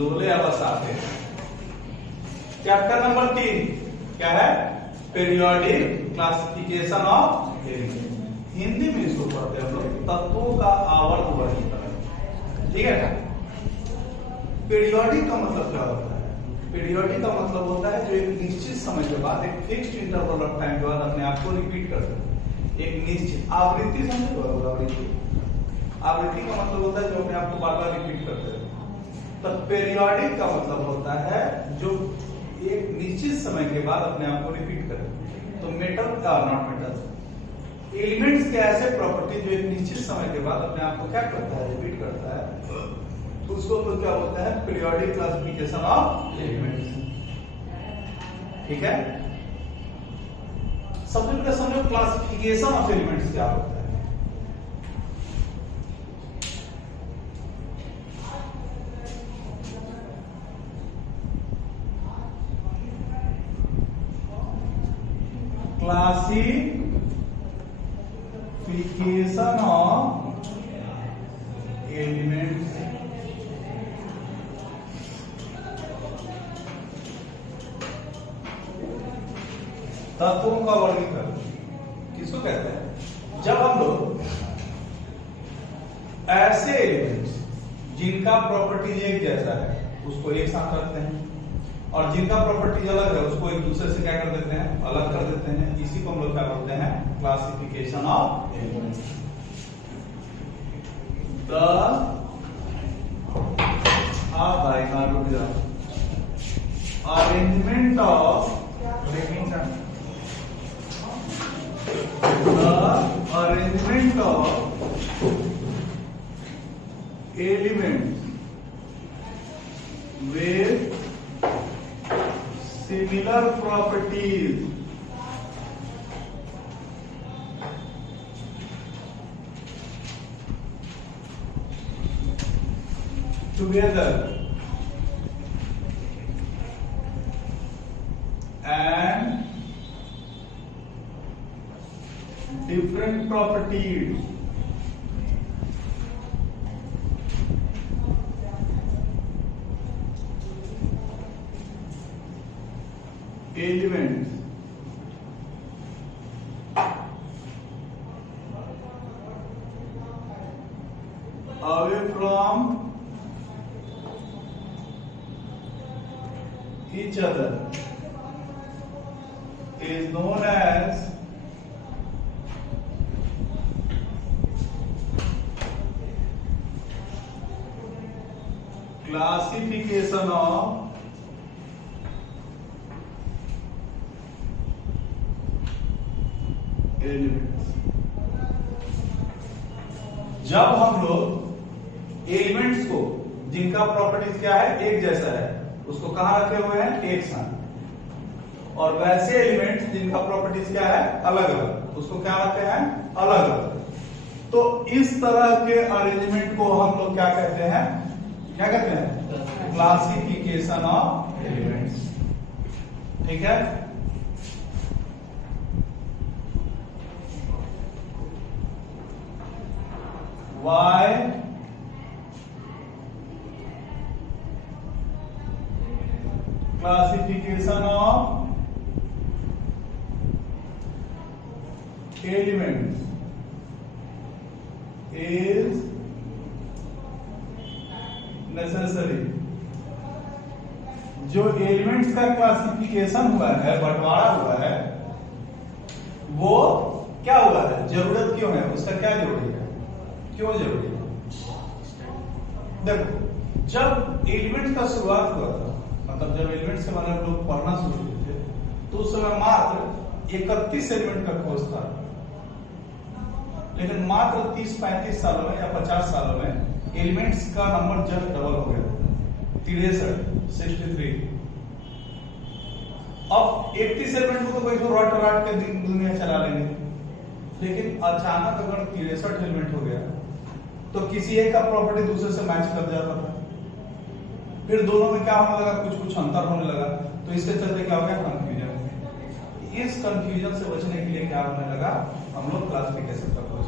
लोले अवसादे। Chapter number 3 क्या है? Periodic classification of element. Hindi में इसको पढ़ते हैं हम लोग तत्वों का आवर्त वर्गीकरण। ठीक है ना? पीरियोडिक का मतलब क्या होता है? पीरियोडिक का मतलब होता है जो एक निश्चित समय के बाद, एक फिक्स्ड इंटरवल ऑफ टाइम के बाद अपने आप को रिपीट कर सकते। एक निश्चित आवृत्ति, समझे? आवृत्ति, आवृत्ति का मतलब होता है जो अपने आप को बार बार रिपीट करते हैं। तो पीरियोडिक का मतलब होता है जो एक निश्चित समय के बाद अपने आप को रिपीट करे। तो मेटल का नॉट मेटल एलिमेंट्स के ऐसे प्रॉपर्टी जो एक निश्चित समय के बाद अपने आप को क्या करता है? रिपीट करता है। तो उसको तो क्या बोलते हैं? Periodic classification of elements. ठीक है? सबसे पहले समझो क्लासिफिकेशन ऑफ एलिमेंट्स क्या होता है। क्लासिफिकेशन ऑफ एलिमेंट्स तत्वों का वर्गीकरण किसको कहते हैं? जब हम लोग ऐसे एलिमेंट्स जिनका प्रॉपर्टीज एक जैसा है उसको एक साथ रखते हैं और जिनका प्रॉपर्टीज अलग है उसको एक दूसरे से क्या कर देते हैं? अलग कर देते हैं। इसी को हम लोग क्या बोलते हैं? Classification of elements. Arrangement of arrangement of elements with similar properties together and different properties elements away from each other is known as classification of elements. जब हम लोग एलिमेंट्स को जिनका प्रॉपर्टीज क्या है? एक जैसा है उसको कहां रखे हुए हैं? एक साथ। और वैसे एलिमेंट्स जिनका प्रॉपर्टीज क्या है? अलग अलग, उसको क्या रखे हैं? अलग अलग। तो इस तरह के अरेंजमेंट को हम लोग क्या कहते हैं? क्या कहते हैं? Classification of elements. ठीक है? Why classification of elements is necessary. जो एलिमेंट्स का क्लासिफिकेशन हुआ है, बंटवारा हुआ है, वो क्या हुआ है? जरूरत क्यों है? उसका क्या जरूरी है? क्यों जरूरी है? देखो, जब एलिमेंट्स का शुरुआत हुआ था, मतलब जब एलिमेंट्स के बारे में लोग पढ़ना शुरू किए थे, तो उस समय मात्र 31 एलिमेंट का खोज था। लेकिन मात्र 30-35 सालों में या 50 सालों में एलिमेंट्स का नंबर जब डबल हो गया, 63 अब 31 एलिमेंट को तो कोई रट रट के दुनिया चला लेंगे। लेकिन अचानक अगर 63 एलिमेंट हो गया तो किसी एक का प्रॉपर्टी दूसरे से मैच कर जाता था। फिर दोनों में क्या होने लगा? कुछ कुछ अंतर होने लगा। तो इसके चलते क्या हो गया? कंफ्यूजन। इस कंफ्यूजन से बचने के लिए क्या होने लगा? हम लोग क्लासिफिकेशन का खोज।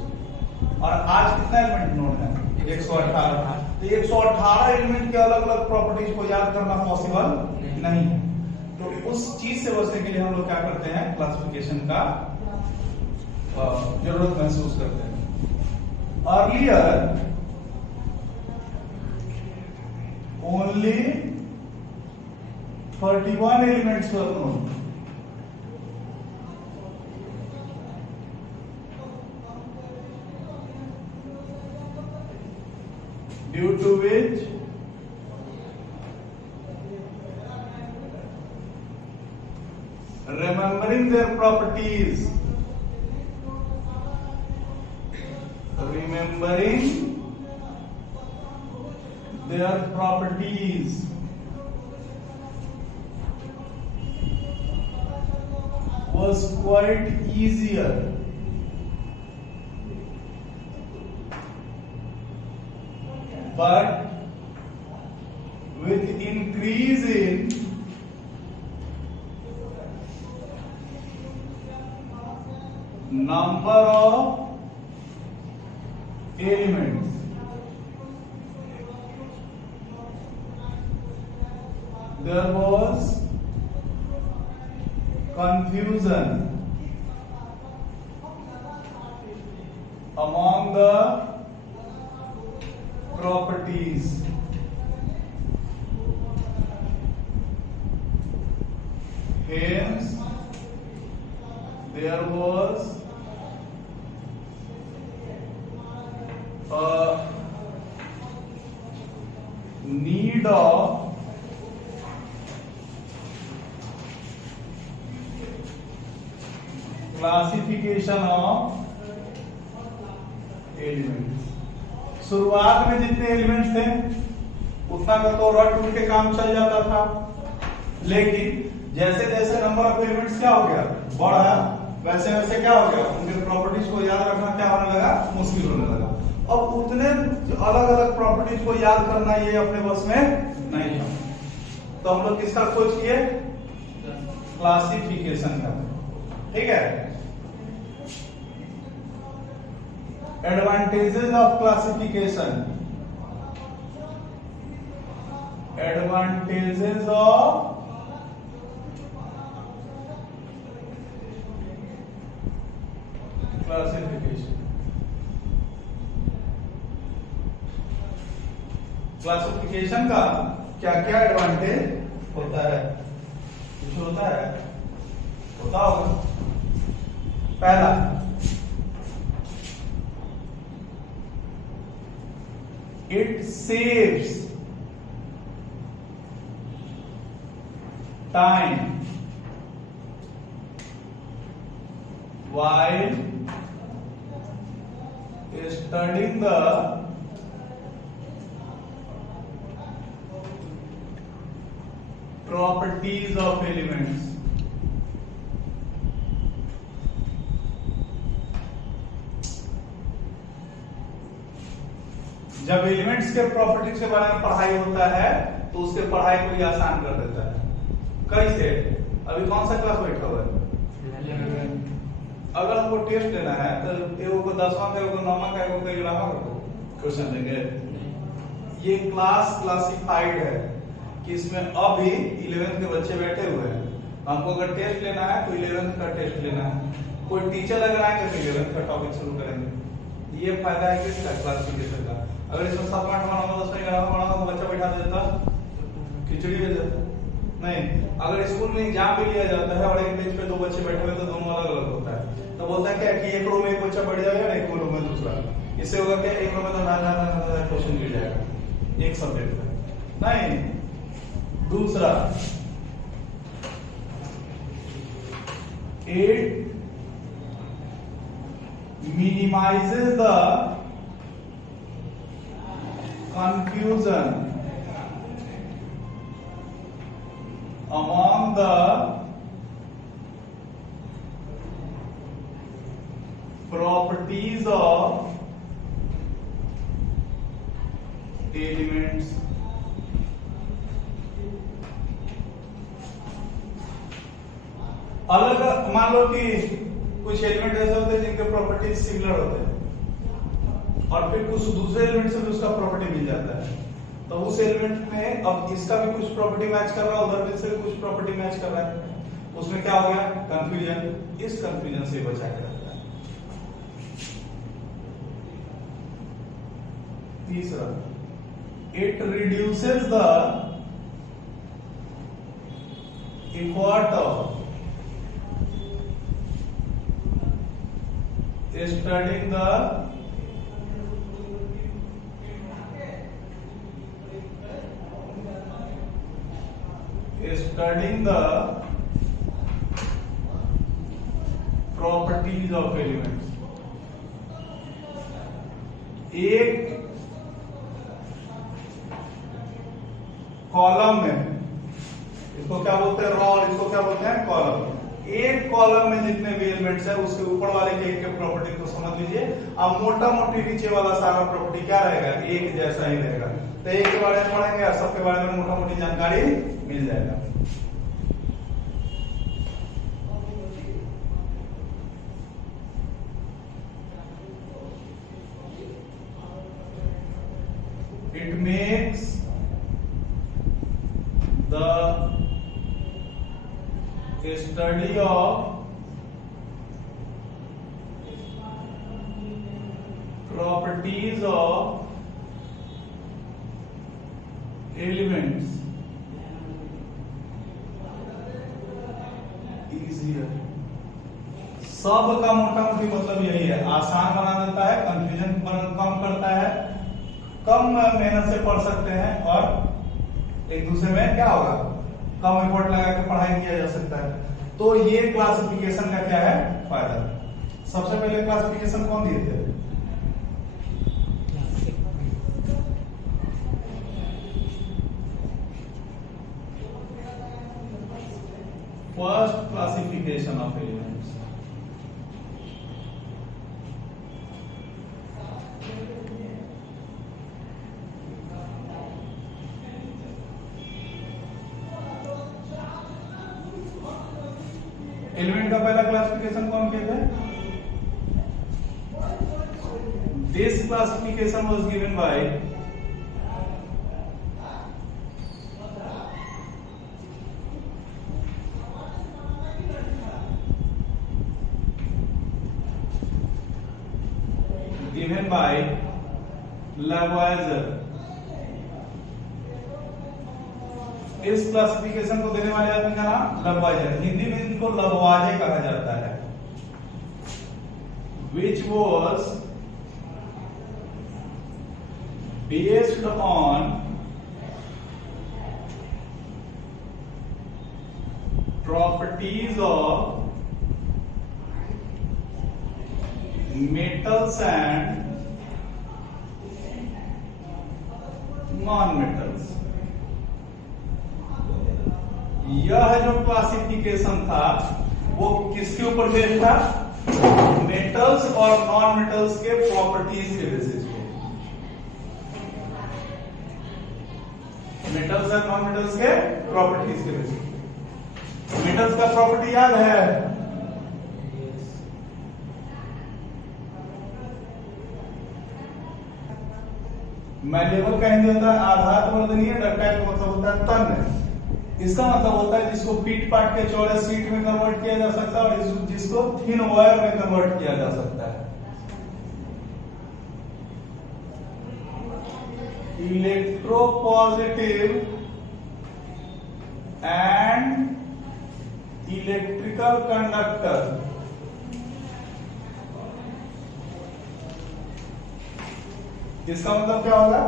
और आज कितना एलिमेंट नोन है? 118। तो 118 एलिमेंट के अलग अलग प्रॉपर्टीज को याद करना पॉसिबल नहीं है। तो उस चीज से बचने के लिए हम लोग क्या करते हैं, क्लासिफिकेशन का जरूरत महसूस करते हैं। Earlier only 31 elements were known, due to which remembering their properties, was quite easier but with increase in number of elements, there was confusion among the properties. Hence, there was a need of classification of elements. शुरुआत में जितने elements थे उतना का तो रट उठ के काम चल जाता था, लेकिन जैसे जैसे नंबर ऑफ एलिमेंट्स क्या हो गया, बढ़ा, वैसे वैसे क्या हो गया, उनके प्रॉपर्टीज को याद रखना क्या होने लगा, मुश्किल होने लगा। अब उतने अलग अलग प्रॉपर्टीज को याद करना ये अपने बस में नहीं था, तो हम लोग किसका खोज किए, क्लासिफिकेशन का। ठीक है, advantages of classification, advantages of classification. Classification का क्या क्या एडवांटेज होता है, कुछ होता है, होता होगा। पहला, it saves time while studying the properties of elements। जब एलिमेंट्स के प्रॉपर्टीज के बारे में पढ़ाई होता है तो उसके पढ़ाई को ये आसान कर देता है। कैसे, अभी कौन सा क्लास बैठा हुआ है, अगर हमको टेस्ट लेना है तो एगो को 10वां का, एगो को 9वां का, एगो को 11वां का क्वेश्चन देंगे। ये क्लास क्लासिफाइड है कि इसमें अभी 11th के बच्चे बैठे हुए हैं, हमको अगर टेस्ट लेना है तो 11th का टेस्ट लेना है। कोई टीचर अगर आएंगे तो 11th का टॉपिक शुरू करेंगे। ये फायदा है किसका, क्लासिफिकेशन का। अगर इसमें 7वां 8वां 9वां 10वां 11वां 12वां तो बच्चा बैठा देता, खिचड़ी हो जाता। नहीं, अगर स्कूल में एग्जाम भी लिया जाता है और एक बेंच पे दो बच्चे बैठे हुए तो दोनों अलग अलग होता है, तो बोलता है क्या कि एक रो में एक बच्चा बैठ जाएगा और एक रो में दूसरा। इससे होगा क्या, एक रो में तो ना क्वेश्चन गिर जाएगा एक सब्जेक्ट का। नहीं, दूसरा, it minimises the confusion among the properties of elements। अलग, मान लो कि कुछ एलिमेंट ऐसे होते हैं जिनके प्रॉपर्टीज सिमिलर होते हैं और फिर कुछ दूसरे एलिमेंट से भी उसका प्रॉपर्टी मिल जाता है, तो उस एलिमेंट में अब इसका भी कुछ प्रॉपर्टी मैच कर रहा है, उधर भी से कुछ प्रॉपर्टी मैच कर रहा है, उसमें क्या हो गया कंफ्यूजन। इस कंफ्यूजन से बचा के रखता है। तीसरा, it reduces the effort of studying the properties of elements। एक कॉलम में, इसको क्या बोलते हैं रॉ, इसको क्या बोलते हैं कॉलम। एक कॉलम में जितने भी एलिमेंट्स है उसके ऊपर वाले के एक प्रॉपर्टी को समझ लीजिए। अब मोटा मोटी नीचे वाला सारा प्रॉपर्टी क्या रहेगा, एक जैसा ही रहेगा। तो एक के बारे में पढ़ेंगे और सबके बारे में मोटा मोटी जानकारी मिल जाएगा। It makes the study of properties of elements easier। सब का मोटा मोटी मतलब यही है, आसान बना देता है, कंफ्यूजन कम करता है, कम मेहनत से पढ़ सकते हैं और एक दूसरे में क्या होगा कम एफर्ट लगा के पढ़ाई किया जा सकता है। तो ये क्लासिफिकेशन का क्या है फायदा। सबसे पहले क्लासिफिकेशन कौन दिए थे, first classification of elements. Element का पहला क्लासिफिकेशन कौन किया था, this classification was given by Lavoisier। इस क्लासिफिकेशन को देने वाले आदमी का नाम लवॉइजर, हिंदी में इनको लवॉजे कहा जाता है। Which was based on properties of metals and non-metals। यह जो क्लासिफिकेशन था वो किसके ऊपर बेस्ड था, मेटल्स और नॉन मेटल्स के प्रॉपर्टीज के बेसिस पे। मेटल्स और नॉन मेटल्स के प्रॉपर्टीज के बेसिस पे। मेटल्स का प्रॉपर्टी याद है, मैलेबल का हिंदी होता है आधार वर्धनीय, डक्टाइल का मतलब होता है तन्य। इसका मतलब होता है जिसको पीट पाट के चौड़े सीट में कन्वर्ट किया जा सकता है और जिसको थिन वायर में कन्वर्ट किया जा सकता है। Electropositive and electrical conductor. इसका मतलब क्या होगा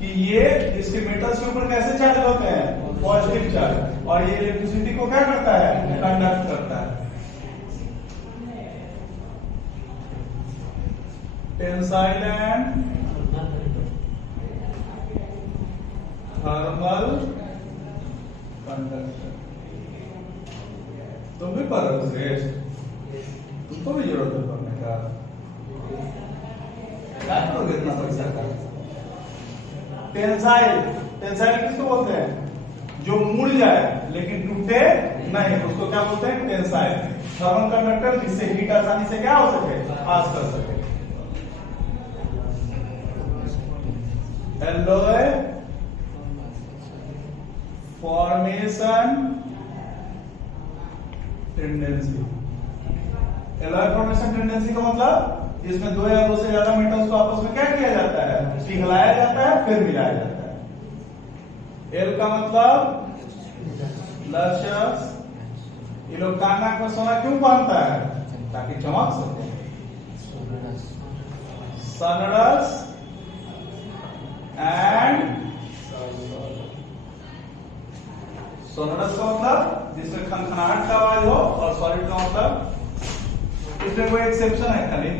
कि ये इसके मेटल्स के ऊपर कैसे चार्ज होते हैं, पॉजिटिव चार्ज, और ये इलेक्ट्रिसिटी को क्या करता है, कंडक्ट करता है। Tensile and thermal conductor. तुम भी पढ़ रहे हो श्रेष्ठ, तुमको भी जरूरत है पढ़ने का, क्या करोगे इतना पैसा का। टेंसाइल, टेंसाइल किसको बोलते हैं, जो मुड़ जाए लेकिन टूटे नहीं, उसको क्या बोलते हैं, टेंसाइल। थर्मल कंडक्टर, जिससे हीट आसानी से क्या हो सके, पास कर सके। Alloy formation tendency. Alloy formation tendency का मतलब इसमें दो या दो से ज्यादा मेटल्स को आपस में क्या किया जाता है, पिघलाया जाता है, फिर मिलाया जाता है। एल का मतलब लक्ष्य। ये लोग कान नाक में सोना क्यों पहनता है, ताकि चमक सके। सनडस एंड सोनडस का मतलब जिसमें खनखनाहट का आवाज हो, और सॉलिड का मतलब इसमें कोई एक्सेप्शन है खाली।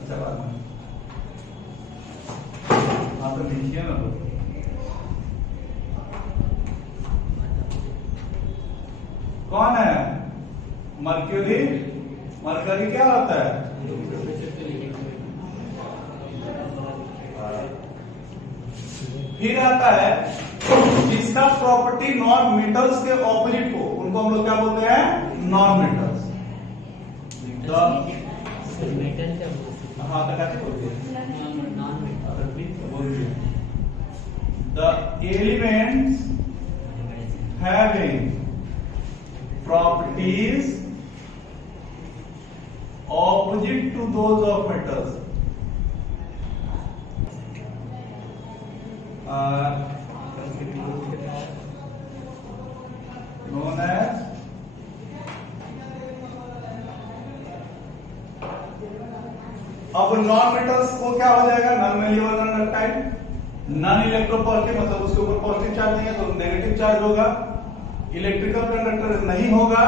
अच्छा बात है, हाँ तो लिखिए ना। कौन है मर्क्यूरी? मरकरी क्या होता है, फिर आता है जिसका प्रॉपर्टी नॉन मेटल्स के ऑपोजिट हो, उनको हम लोग क्या बोलते हैं, नॉन मेटल्स। हाँ तो कैसे बोलते हैं, the elements having properties opposite to those of metals are known as अब नॉन मेटल्स को क्या हो जाएगा, non malleable, non ductile, non electropositive, मतलब उसके ऊपर पॉजिटिव चार्ज नहीं है तो नेगेटिव चार्ज होगा। इलेक्ट्रिकल कंडक्टर नहीं होगा,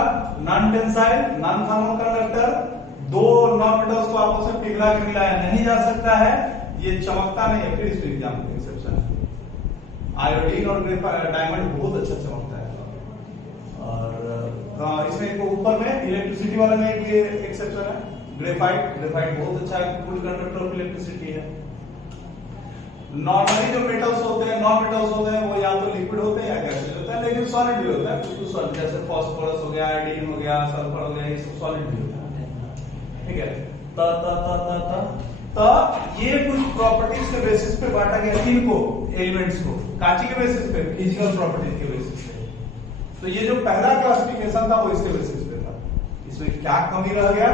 non tensile, non thermal conductor. दो नॉन मेटल्स को आपस में पिघला के मिलाया नहीं जा सकता है, ये चमकता नहीं है। फिर इस एग्जाम में एक्सेप्शन, आयोडीन और डायमंड बहुत अच्छा चमकता है। और इसमें ऊपर में इलेक्ट्रिसिटी वाला में एक एक्सेप्शन है, ग्रेफाइट। ग्रेफाइट बहुत अच्छा गुड कंडक्टर ऑफ इलेक्ट्रिसिटी है। नॉर्मली जो मेटल्स होते हैं, नॉन मेटल्स होते हैं, वो या तो लिक्विड होते हैं या गैसेज होते हैं, लेकिन सॉलिड भी होता है कुछ सॉलिड, जैसे फास्फोरस हो गया, आयोडीन हो गया, सल्फर हो गया, ये सब सॉलिड भी होता है। ठीक है, तो ये कुछ प्रॉपर्टीज के बेसिस पे बांटा गया इनको, एलिमेंट्स को, कांची के बेसिस पे, फिजिकल प्रॉपर्टीज के बेसिस पे। तो ये जो पहला क्लासिफिकेशन था वो इसके बेसिस पे था। इसमें क्या कमी रह गया,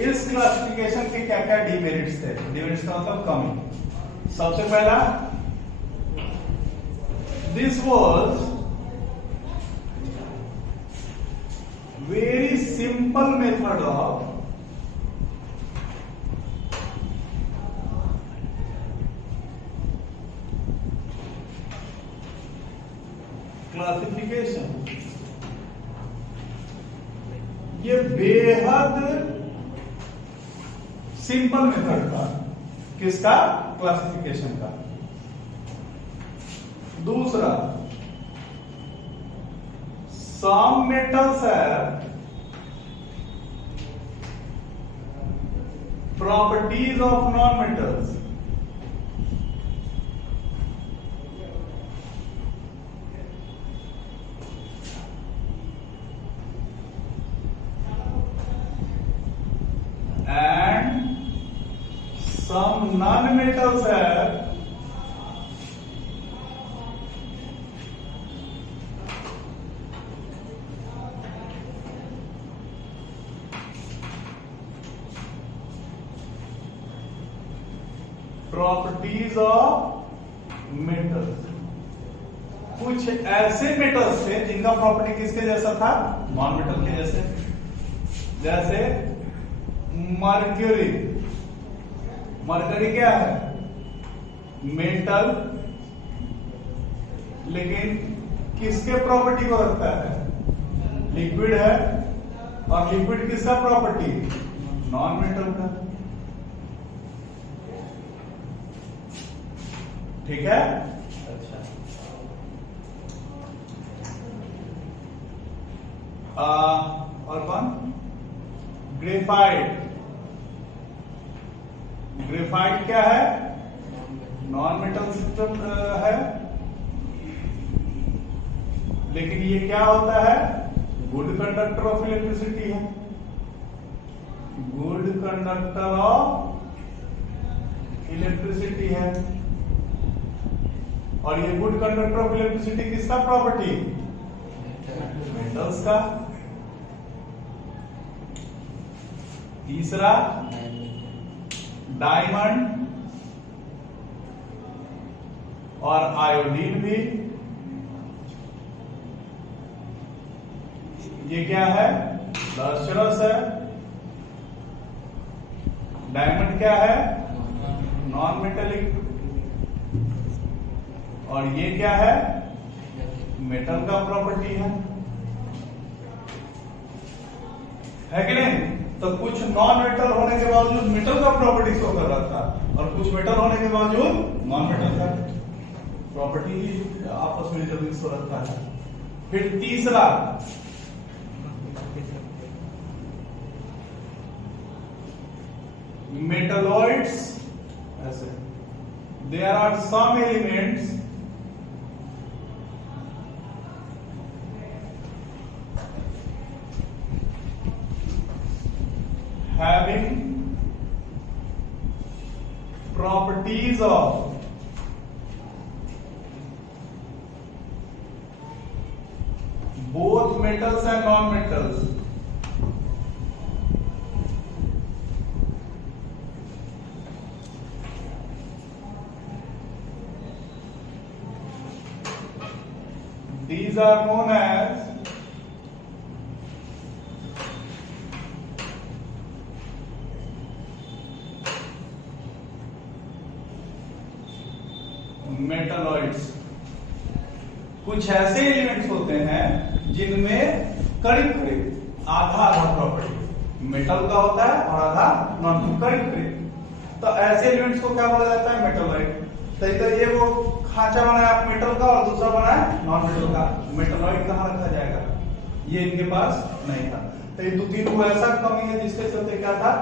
इस क्लासिफिकेशन के क्या क्या डिमेरिट्स थे। डिमेरिट्स का मतलब कमी। सबसे पहला, this was very simple method of classification. ये बेहद सिंपल मेथड था, किसका, क्लासिफिकेशन का। दूसरा, some metals have properties of non-metals. And some non-metals have properties of metals. कुछ ऐसे मेटल्स थे जिनका प्रॉपर्टी किसके जैसा था, नॉन मेटल के जैसे। जैसे मर्क्यूरी। मर्क्यूरी क्या है, मेटल, लेकिन किसके प्रॉपर्टी को रखता है, लिक्विड है। और लिक्विड किसका प्रॉपर्टी, नॉन मेटल का। ठीक है, अच्छा। और कौन, ग्रेफाइट। ग्रेफाइट क्या है, नॉन मेटल सिस्टम है, लेकिन ये क्या होता है, गुड कंडक्टर ऑफ इलेक्ट्रिसिटी है। गुड कंडक्टर ऑफ इलेक्ट्रिसिटी है। और ये गुड कंडक्टर ऑफ इलेक्ट्रिसिटी किसका प्रॉपर्टी? मेटल्स का। तीसरा डायमंड और आयोडीन भी। ये क्या है? दशरस है। डायमंड क्या है? Non metallic. और ये क्या है? मेटल का प्रॉपर्टी है कि नहीं? तो कुछ नॉन मेटल होने के बावजूद मेटल का प्रॉपर्टी शो कर रहा था और कुछ मेटल होने के बावजूद नॉन मेटल का प्रॉपर्टी ही आपस में जब मिक्स हो रखा है। फिर तीसरा मेटलॉइड्स। ऐसे there are some elements having properties of both metals and non-metals. These are known as metalloids. कुछ ऐसे एलिमेंट्स होते हैं जिनमें करीब करीब आधा आधा प्रॉपर्टी मेटल का होता है और आधा नॉन, करीब करीब। तो ऐसे एलिमेंट्स को क्या बोला जाता है? मेटलॉइड। तो इधर ये वो खांचा बनाया आप मेटल का और दूसरा बनाया नॉन मेटल का, मेटलॉइड कहाँ रखा जाएगा? ये इनके पास नहीं था। तो ये दो तीन को ऐसा कमी है जिसके चलते क्या था,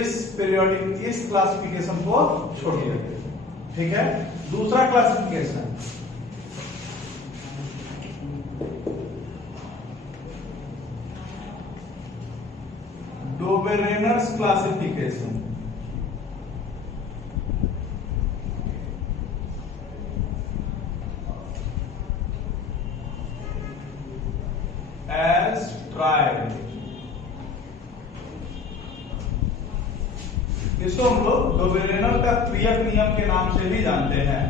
इस पीरियोडिक इस क्लासिफिकेशन को छोड़ दिया गया। ठीक है। दूसरा classification Dobereiner's classification. As triad. इसको हम लोग डोबेरेनर का त्रियक नियम के नाम से भी जानते हैं।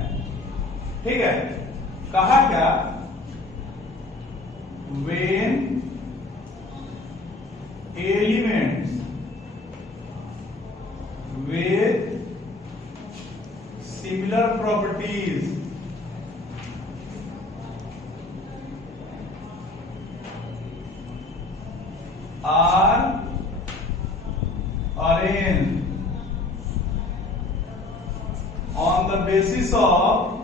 ठीक है। कहा क्या? When elements with similar properties are arranged on the basis of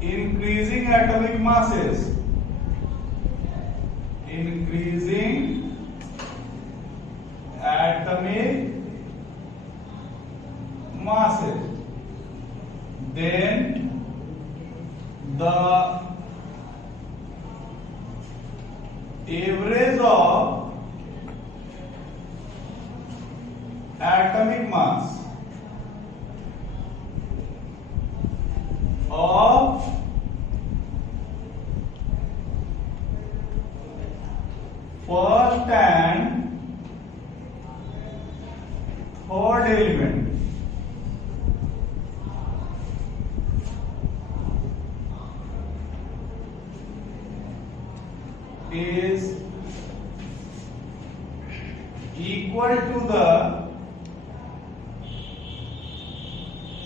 increasing atomic masses, increasing atomic masses, then the average of atomic mass of first and third element is equal to the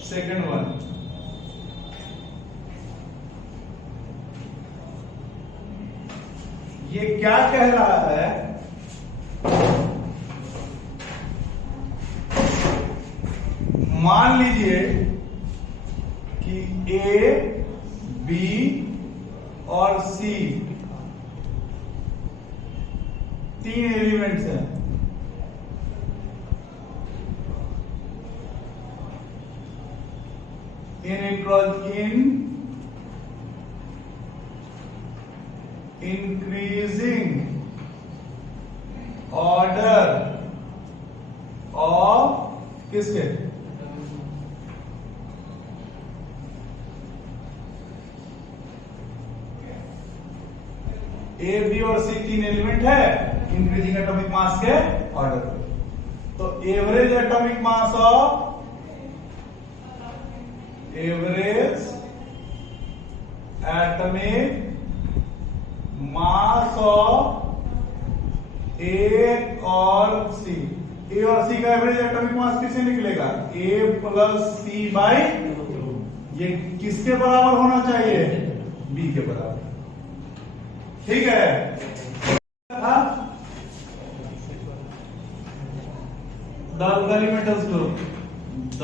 second one. ये क्या कह रहा है? मान लीजिए कि ए, B और सी तीन एलिमेंट्स हैं। इंक्रीजिंग ऑर्डर ऑफ किसके, ए बी और सी तीन एलिमेंट है इंक्रीजिंग एटॉमिक मास के ऑर्डर पे। तो average atomic mass of average atomic mass of A और सी, ए और सी का एवरेज एटॉमिक मास किसे निकलेगा, ए प्लस सी बाई, ये किसके बराबर होना चाहिए, बी के बराबर। ठीक है, the alkali metals group, the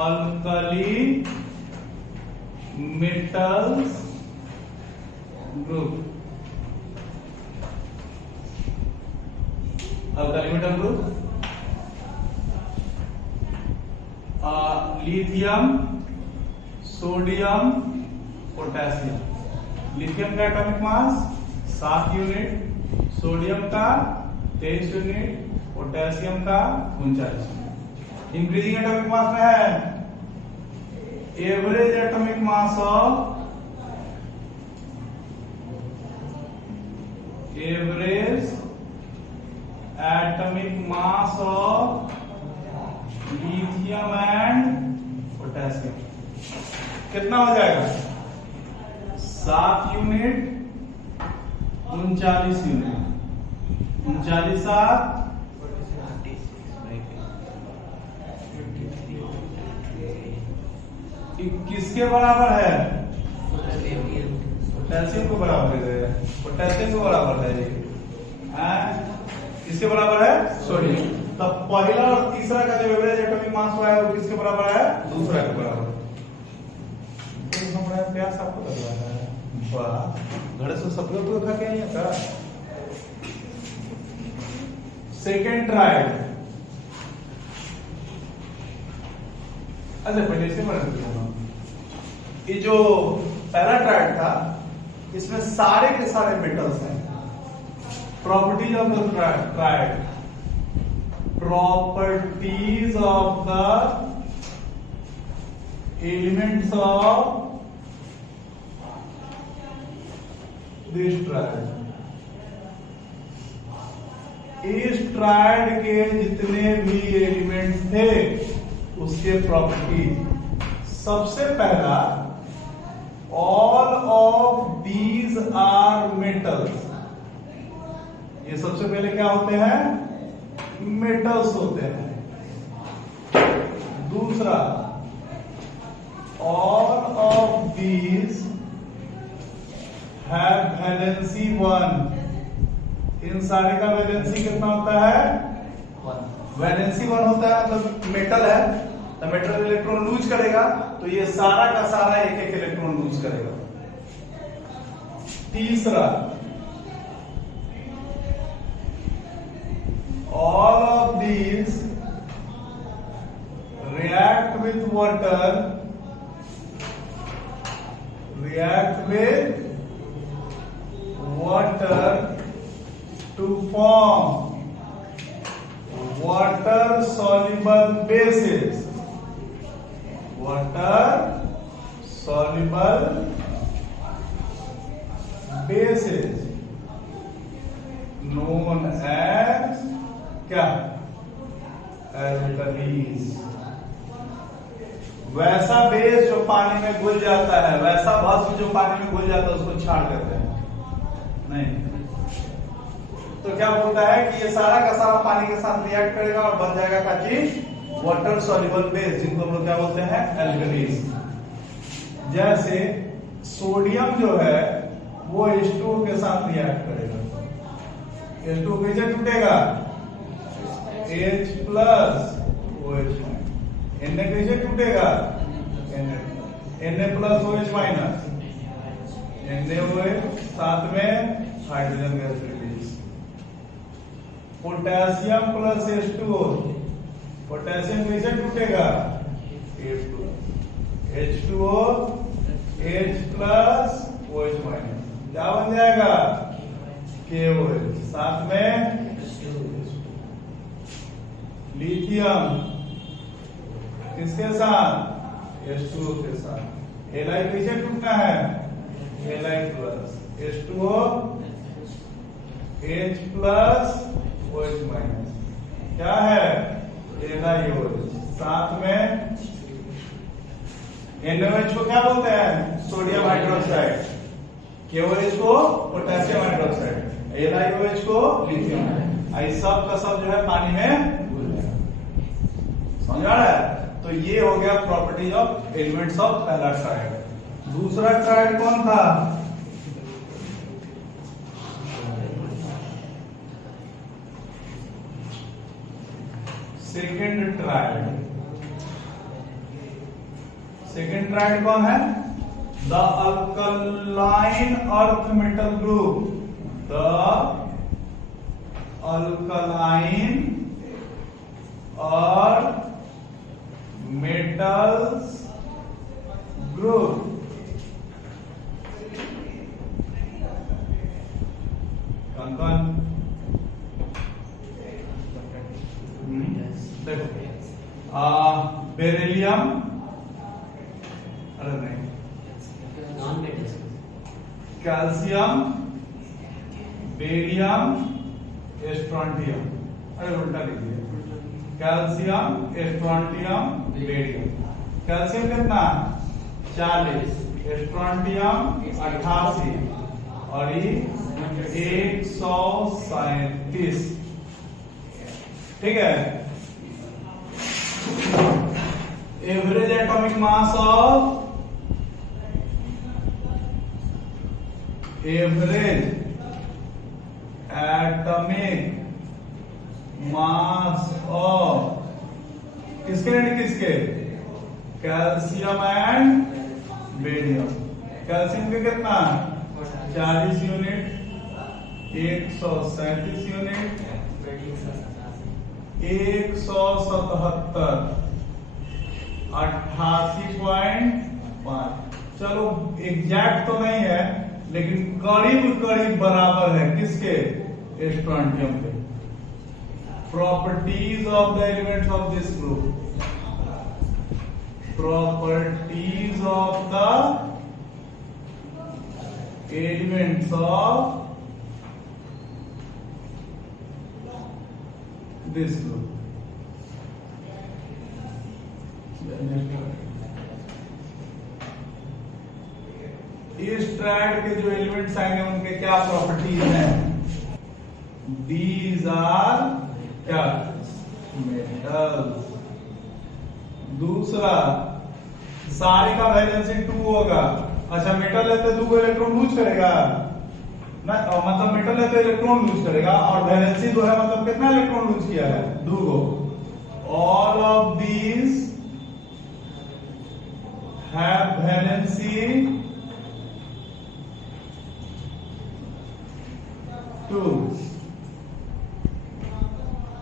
alkali metals group, alkali metal group, lithium, sodium, potassium. Lithium का एटॉमिक मास 7 यूनिट, सोडियम का 23 यूनिट, पोटेशियम का 39 यूनिट। इंक्रीजिंग एटॉमिक मास में है average atomic mass of lithium and potassium कितना हो जाएगा, 7 unit, 39 unit, 39 7 किसके बराबर है, पोटेशियम को बराबर है, पोटेशियम को बराबर है, किसके बराबर है, सोडियम। तब पहला और तीसरा का जो एवरेज एटॉमिक मास हुआ है वो किसके बराबर है, दूसरा के बराबर। हमारा प्यास आपको लग रहा है, वाह, घर से सब लोग खा के आइए का। सेकेंड ट्रायल, अच्छा पहले से ये जो पहला ट्रायल था इसमें सारे के सारे मेटल्स हैं। Properties of the trial, properties of the elements of this trial, इस ट्रायड के जितने भी एलिमेंट्स थे उसके प्रॉपर्टी। सबसे पहला, all of these are metals, ये सबसे पहले क्या होते हैं, मेटल्स होते हैं। दूसरा, all of these have valency 1, इन सारे का वैलेंसी कितना होता है, 1। वैलेंसी 1 होता है, मतलब मेटल है तो मेटल इलेक्ट्रॉन लूज करेगा, तो ये सारा का सारा एक एक इलेक्ट्रॉन लूज करेगा। तीसरा, all of these react with water to form water soluble bases, known as क्या, alkalis। वैसा बेस जो पानी में घुल जाता है, वैसा भस्म जो पानी में घुल जाता है उसको छाड़ देते हैं, नहीं। तो क्या बोलता है कि ये सारा का सारा पानी के साथ रिएक्ट करेगा और बन जाएगा क्या चीज, वाटर सॉल्युबल बेस, जिनको हम लोग क्या बोलते हैं, एल्कलीज। जैसे सोडियम जो है वो H2O के साथ रिएक्ट करेगा, H2O कैसे टूटेगा, H प्लस OH, Na कैसे टूटेगा, Na plus OH minus, NaOH, साथ में hydrogen gas release. Potassium plus H2O, potassium कैसे टूटेगा, H2O, H plus OH minus, क्या बन जाएगा KOH, साथ में लिथियम किसके साथ H2O के साथ, Li पीछे टूटना है Li plus H2O H plus OH minus, क्या है NiOH, साथ में NaOH को क्या बोलते हैं सोडियम हाइड्रोक्साइड, KOH को पोटेशियम हाइड्रोक्साइड, NiOH को लिथियम, आई सब का सब जो है पानी में घुल जाएगा, समझ आ रहा है। तो ये हो गया प्रॉपर्टीज ऑफ एलिमेंट्स ऑफ पहला ट्रायड। दूसरा ट्रायड कौन था, सेकेंड ट्रायड। सेकेंड ट्रायड कौन है, the alkaline earth metal group, the alkaline earth metals group. कौन देखो, बेरिलियम, अरे नहीं, कैल्शियम, बेरियम, स्ट्रोंटियम, अरे उल्टा लिख दिया, कैल्शियम, स्ट्रोंटियम, बेरियम। कैल्शियम कितना 40, स्ट्रोंटियम 88 और ये 137, ठीक है। Average atomic mass of, average atomic mass of किसके एंड किसके, कैल्शियम एंड बेरियम। कैल्शियम के कितना 40 यूनिट, 137 यूनिट, 177, 88.5। चलो एग्जैक्ट तो नहीं है लेकिन करीब करीब बराबर है किसके, स्ट्रोंटियम के। Properties of the elements of this group, properties of the elements of this group. इस ट्रायड के जो एलिमेंट्स आएंगे उनके क्या प्रॉपर्टीज हैं, दीज आर क्या मेटल्स। दूसरा, सारे का वैलेंसी 2 होगा। अच्छा, मेटल है तो 2 इलेक्ट्रॉन लूज करेगा ना, मतलब मेटल है तो इलेक्ट्रॉन लूज करेगा, और वैलेंसी 2 है मतलब कितना इलेक्ट्रॉन लूज किया है 2 को। All of these have valency 2।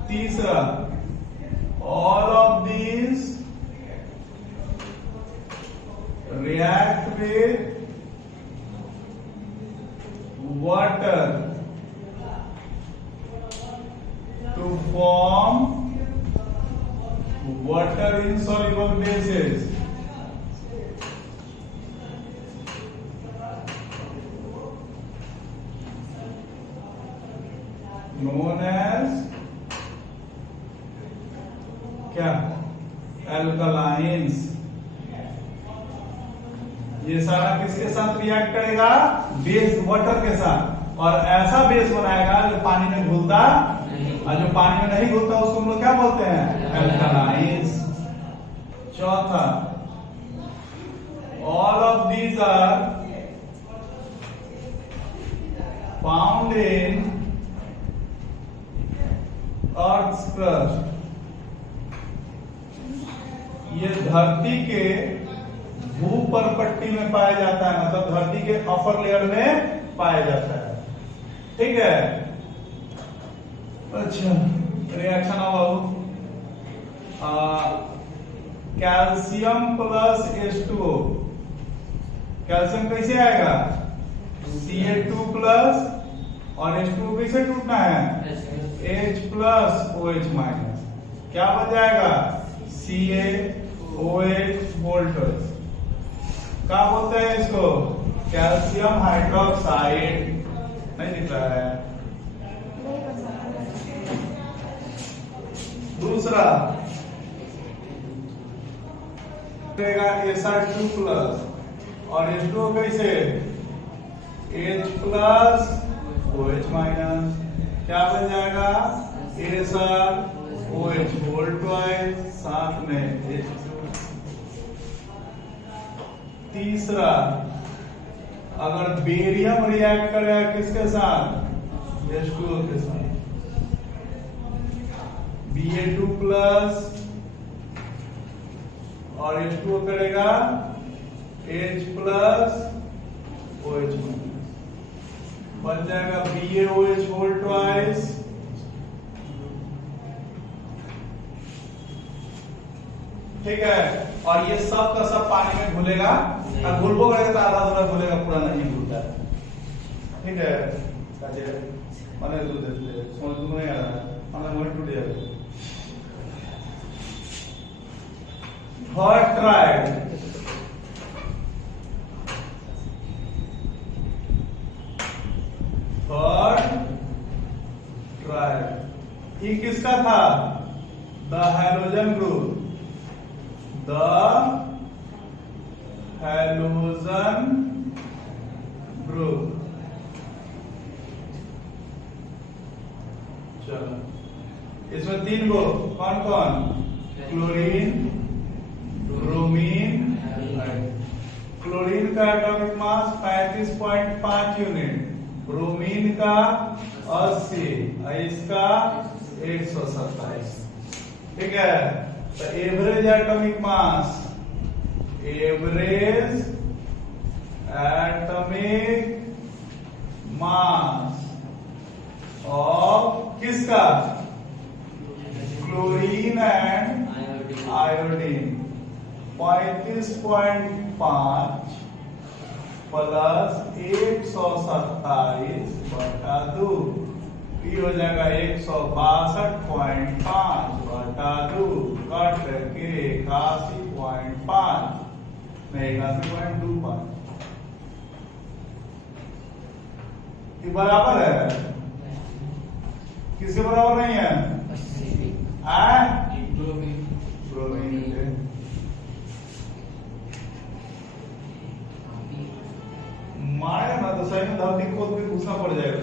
तीसरा, all of these react with water to form water insoluble bases. Known as क्या, alkalines। ये सारा किसके साथ रिएक्ट करेगा, बेस वाटर के साथ, और ऐसा बेस बनाएगा जो पानी में घुलता नहीं, और जो पानी में नहीं घुलता उसको हम लोग क्या बोलते हैं, एल्कालाइंस। चौथा, all of these are found in earth's crust. ये धरती के भूपर्पट्टी में पाया जाता है, मतलब धरती के अपर लेयर में पाया जाता है, ठीक है। अच्छा, रिएक्शन अब कैल्शियम प्लस H2O। कैल्शियम कैसे आएगा, Ca2 प्लस और H2 किसे टूटना है H प्लस OH माइनस, क्या बन जाएगा CaOH वोल्टेज। क्या बोलते हैं इसको कैल्शियम हाइड्रोक्साइड। नहीं दिख रहा है। दूसरा Sr2 प्लस और H2O कैसे H प्लस OH माइनस, क्या बन जाएगा SrOH वोल्टेज साथ में H2। तीसरा अगर बेरियम रिएक्ट करेगा किसके साथ H2O के साथ, Ba2 प्लस और H2O करेगा H प्लस OH बन जाएगा BaOH वोल्टेज। ठीक है, और ये सब का सब पानी में घुलेगा, और घुलबो करेगा तो आधा अधूरा घुलेगा, पूरा नहीं घुलता है। ठीक है, मैंने दूध देते समझ में नहीं आ रहा है, मैंने मोड़ टूट जाएगा। थर्ड ट्रायल ये किसका था the halogen group, the halogen group. चलो इसमें तीन गो कौन कौन क्लोरीन ब्रोमीन। क्लोरीन का एटॉमिक मास 35.5 यूनिट, ब्रोमीन का 80, इसका 127। ठीक है, तो average atomic mass, average atomic mass of किसका क्लोरीन एंड आयोडीन 35.5 प्लस 127 बटा 2, ये हो जाएगा 162.5 बटा 2, कट के 81.5 नहीं 81.25, ये बराबर है किसके बराबर नहीं है ब्रोमीन के। मारे ना तो सही में धरती खोद के घुसना पड़ जाएगा।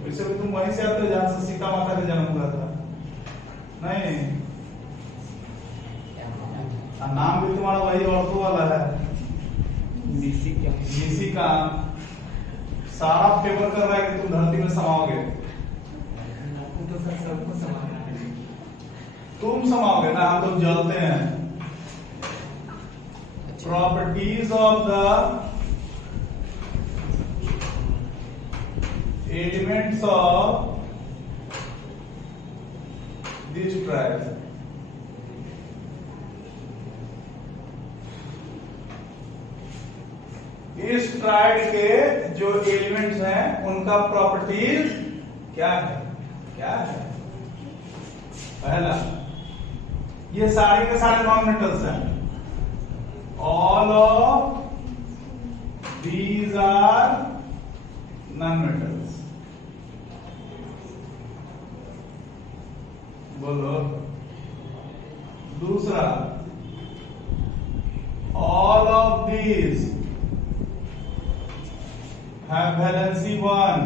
वैसे भी तुम वहीं से आते हो जहां से सीता माता का जन्म हुआ था। नहीं, नाम भी तुम्हारा वही औरतों वाला है, निशी का। सारा फेवर कर रहा है कि तुम धरती में समाओगे। तो सर सबको समाना है। तुम समाओगे ना, हम लोग जलते हैं। Properties of the elements of this triad। इस ट्राइड के जो एलिमेंट्स हैं उनका प्रॉपर्टीज क्या है, क्या है? पहला, ये सारे के सारे नॉन मेटल्स हैं। All of these are non-metals। बोलो। दूसरा, all of these have valency 1।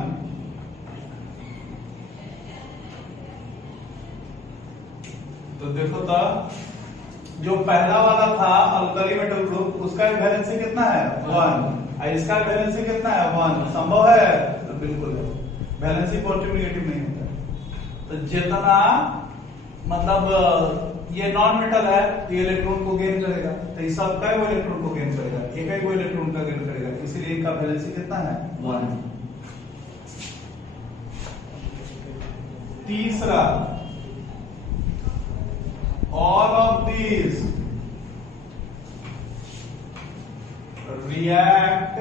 तो देखो तो जो पहला वाला था अल्कली मेटल ग्रुप, उसका वैलेंसी कितना है 1, और इसका वैलेंसी कितना है 1। संभव है? तो बिल्कुल है। वैलेंसी पॉजिटिव नेगेटिव नहीं होता है। तो जितना मतलब ये नॉन मेटल है तो ये इलेक्ट्रॉन को गेन करेगा, तो इस सब का इलेक्ट्रॉन को गेन करेगा, एक ही इलेक्ट्रॉन का गेन करेगा, इसीलिए इनका वैलेंसी कितना है 1। तीसरा, all of these react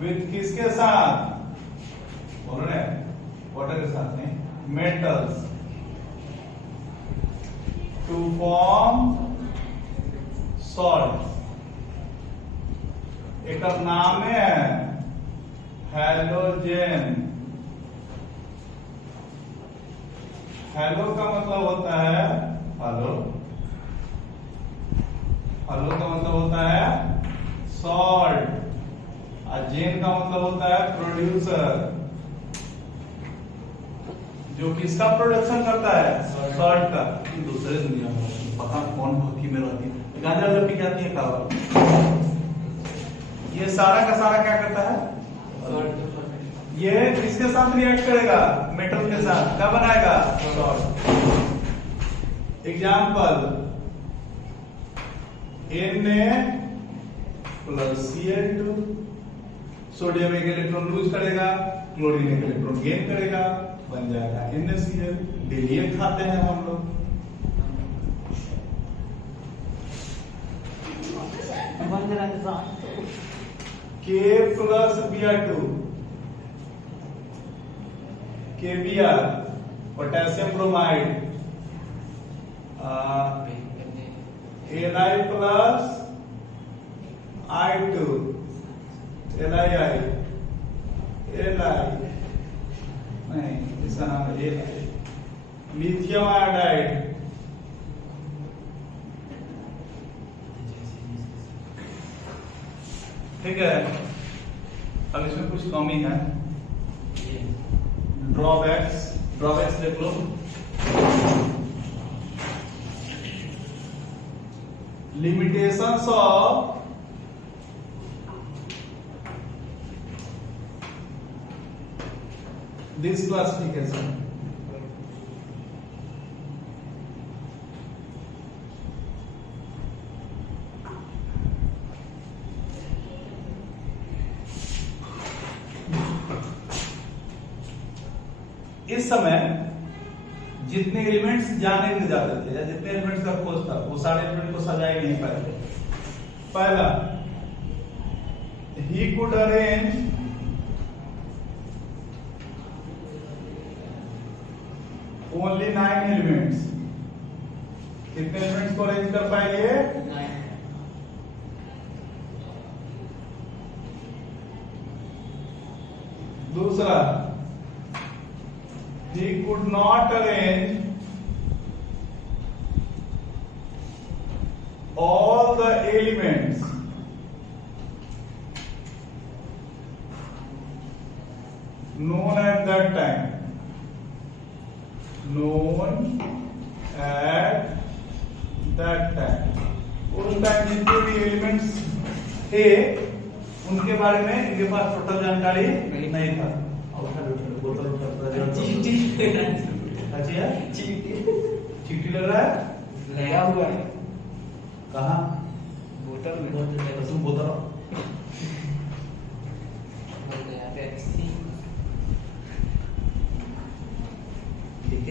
with किसके साथ, बोलो ना, वाटर के साथ नहीं, मेटल्स टू फॉर्म सॉल्ट। एक नाम है हैलोजेन। हैलो का मतलब होता है हेलो, हेलो का मतलब होता है सॉल्ट, और जेन का मतलब होता है प्रोड्यूसर, जो किसका प्रोडक्शन करता है, सॉल्ट का। दूसरे दुनिया में पता कौन भक्ति में रहती है, गांजा जब पी जाती है कावा, ये सारा का सारा क्या करता है, ये किसके साथ रिएक्ट करेगा, मेटल के साथ, क्या बनाएगा, सॉल्ट। एग्जाम्पल, Na+Cl2, सोडियम एक इलेक्ट्रॉन लूज करेगा, क्लोरीन एक इलेक्ट्रॉन गेन करेगा, बन जाएगा NaCl। डेली ये खाते हैं हम लोग। K+Br2, KBr, potassium bromide, Li+I2, LiI, नहीं इसका नाम है Li, लिथियम आयोडाइड, ठीक है। अब इसमें कुछ कमी है, ड्रॉबैक्स देख लो। Limitations of this classification. इस समय जितने एलिमेंट्स जाने नहीं जाते थे या जितने एलिमेंट्स का खोज था वो सारे एलिमेंट को सजा ही नहीं पाए थे। पहला, he could arrange only 9 elements. कितने एलिमेंट्स को अरेंज कर पाएंगे, 9। दूसरा, he could not arrange all the elements known at that time, उस टाइम जितने भी एलिमेंट्स थे उनके बारे में इनके पास टोटल जानकारी नहीं था। चीटी लग रहा है, लगा हुआ है कहाँ, बोतल में, तुम बोतल।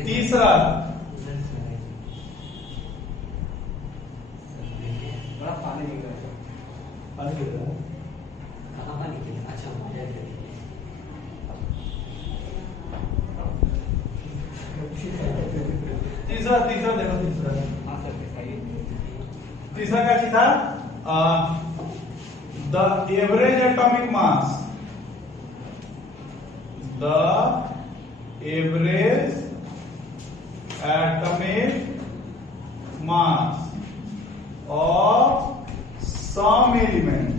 तीसरा, बड़ा पानी गिर रहा है, पानी गिर रहा है, कहाँ पानी गिर रहा है, अच्छा तीसरा देखो, तीसरा क्या चीज था, the average atomic mass, the average atomic mass of some element,